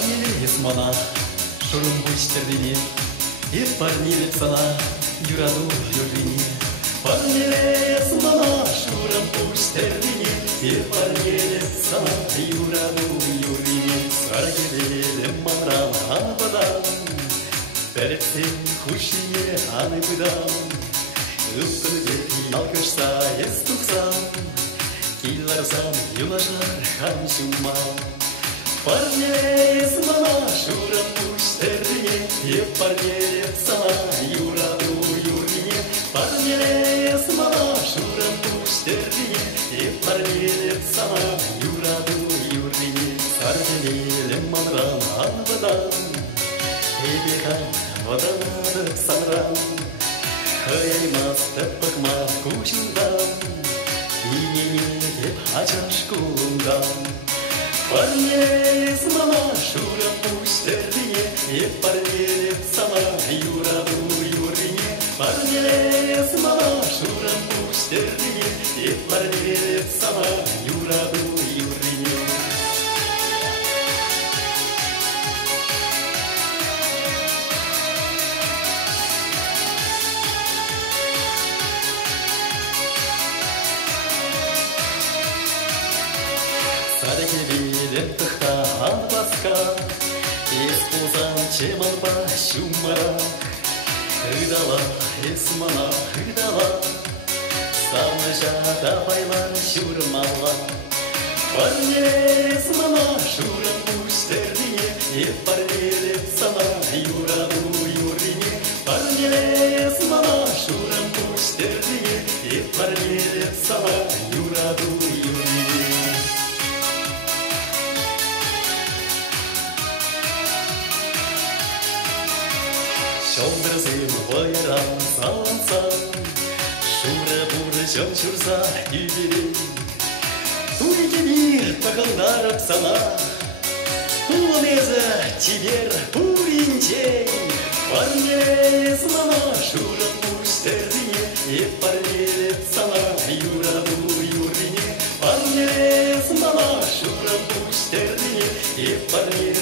Парнелес мана, шурым бұштердене, парнелес сана, юраду юрдене. Парнелес мана, шурым бұштердене, парнелес сана, юраду юрдене. Саргелелем мамрам абадан, бәріпсен хушие аны бұдан. Үппілдеп ялқышса ес тұқсам, Киларсам юнашар хан шумам. Парнелес мана, шурам бұштердене, парнелес сана, юраду юрдене. Парнелес мана, шурам бұштердене, парнелес сана, юраду юрдене. Саргелелем мамрам абадан, Эбехан ваданадып санрам, Хаяймас тәппіқма күшіндам, Инене деп ачаш күлімдам. Парнелес мана, шурам бұштердене, парнелес сана, юраду юрдене. Парнелес мана, шурам бұштердене, парнелес сана, юраду юрдене. Саргелелем тұқта албасқа, ес болсам чемалба шумара. Хыдала, ес мана хыдала, саны жада байлар шурмала. Парнелес мана, шурам бұштердене, парнелес сана, юраду юрдене. Парнелес мана, шурам бұштердене, парнелес сана, юраду юрдене. Шондырсым байрам салансам, шура-бура жон-шурса үйберем. Туйгені тақылдарып сана, Тулынезі тибер пуринчей. Парнелес мана, шурам бұштердене, парнелес сана, юраду юрдене. Парнелес мана, шурам бұштердене, парнелес